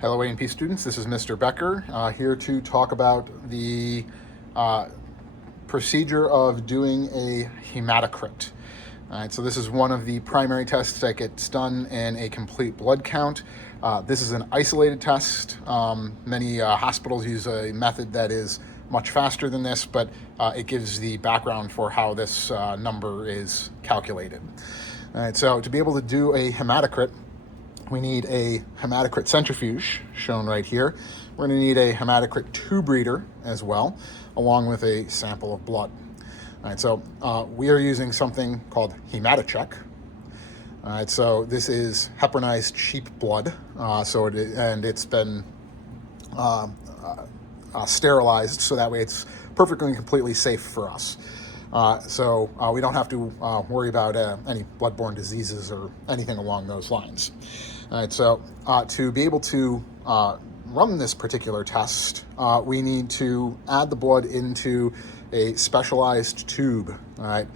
Hello A&P students, this is Mr. Becker here to talk about the procedure of doing a hematocrit. All right, so this is one of the primary tests that gets done in a complete blood count. This is an isolated test. Many hospitals use a method that is much faster than this, but it gives the background for how this number is calculated. All right, so to be able to do a hematocrit, we need a hematocrit centrifuge, shown right here. We're going to need a hematocrit tube reader as well, along with a sample of blood. All right, so we are using something called Hematocrit. All right, so this is heparinized sheep blood, and it's been sterilized, so that way it's perfectly and completely safe for us. So we don't have to worry about any bloodborne diseases or anything along those lines. All right, so to be able to run this particular test, we need to add the blood into a specialized tube. All right,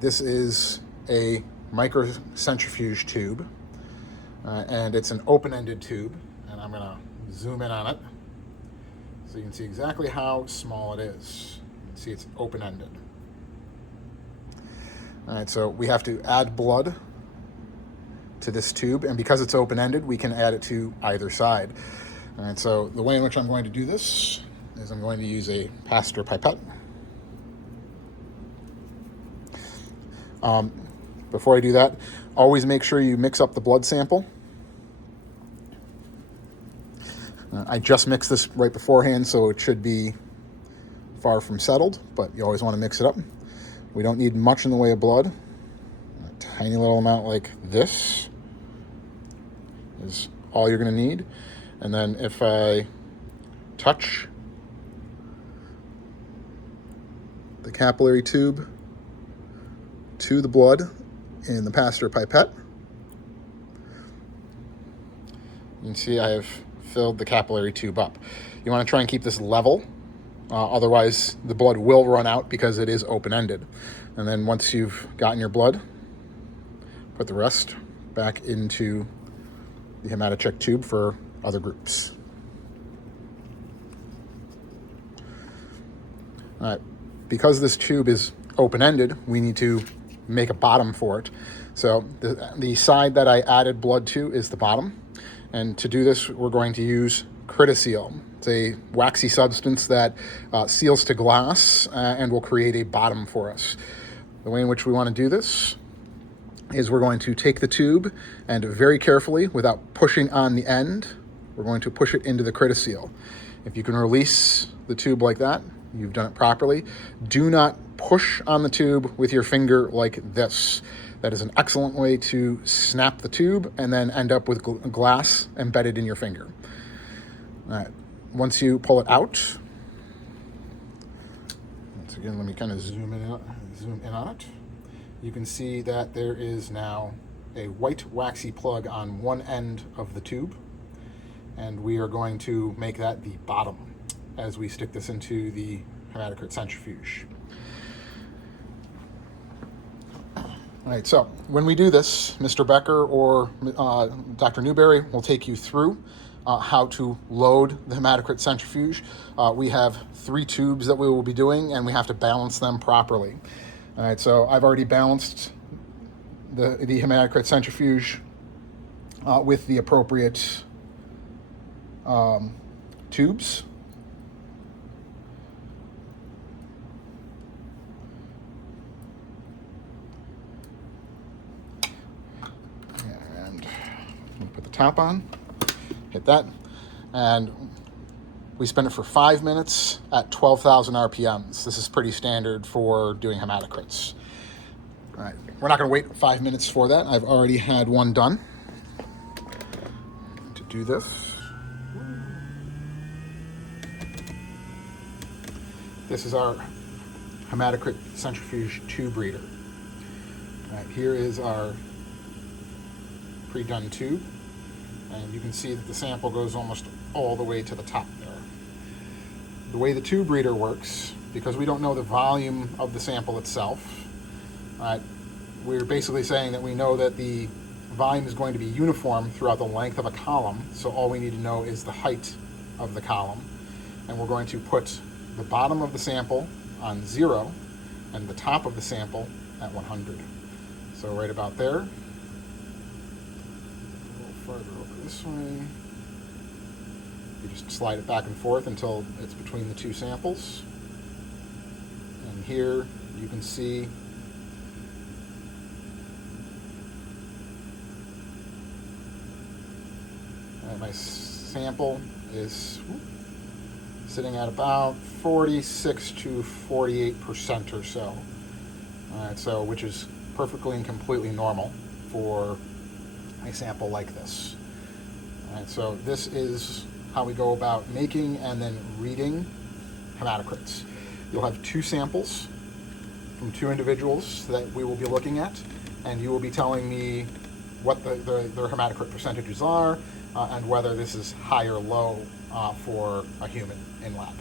this is a microcentrifuge tube, and it's an open-ended tube, and I'm going to zoom in on it so you can see exactly how small it is. You can see it's open-ended. All right, so we have to add blood to this tube, and because it's open-ended, we can add it to either side. All right, so the way in which I'm going to do this is I'm going to use a Pasteur pipette. Before I do that, always make sure you mix up the blood sample. I just mixed this right beforehand, so it should be far from settled, but you always want to mix it up. We don't need much in the way of blood. A tiny little amount like this is all you're going to need. And then if I touch the capillary tube to the blood in the Pasteur pipette, you can see I have filled the capillary tube up. You want to try and keep this level. Otherwise, the blood will run out because it is open-ended. And then once you've gotten your blood, put the rest back into the Hematocrit tube for other groups. All right. Because this tube is open-ended, we need to make a bottom for it. So the side that I added blood to is the bottom. And to do this, we're going to use Critaseal. It's a waxy substance that seals to glass and will create a bottom for us. The way in which we want to do this is we're going to take the tube and very carefully, without pushing on the end, we're going to push it into the Critaseal. If you can release the tube like that, you've done it properly. Do not push on the tube with your finger like this. That is an excellent way to snap the tube and then end up with glass embedded in your finger. All right. Once you pull it out, once again, let me kind of zoom in on it. You can see that there is now a white waxy plug on one end of the tube, and we are going to make that the bottom as we stick this into the hematocrit centrifuge. All right, so when we do this, Mr. Becker or Dr. Newberry will take you through how to load the hematocrit centrifuge. We have 3 tubes that we will be doing, and we have to balance them properly. All right, so I've already balanced the hematocrit centrifuge with the appropriate tubes. And put the top on, hit that, and we spin it for 5 minutes at 12,000 RPMs. This is pretty standard for doing hematocrits. All right, we're not going to wait 5 minutes for that. I've already had one done. To do this, this is our hematocrit centrifuge tube reader. All right, here is our pre-done tube, and you can see that the sample goes almost all the way to the top there. The way the tube reader works, because we don't know the volume of the sample itself, we're basically saying that we know that the volume is going to be uniform throughout the length of a column, so all we need to know is the height of the column. And we're going to put the bottom of the sample on 0 and the top of the sample at 100. So right about there. A little further over this way. You just slide it back and forth until it's between the two samples. And here you can see my sample is sitting at about 46 to 48% or so. All right, so which is perfectly and completely normal for a sample like this. All right, so this is how we go about making and then reading hematocrits. You'll have two samples from two individuals that we will be looking at, and you will be telling me what their hematocrit percentages are and whether this is high or low for a human in lab.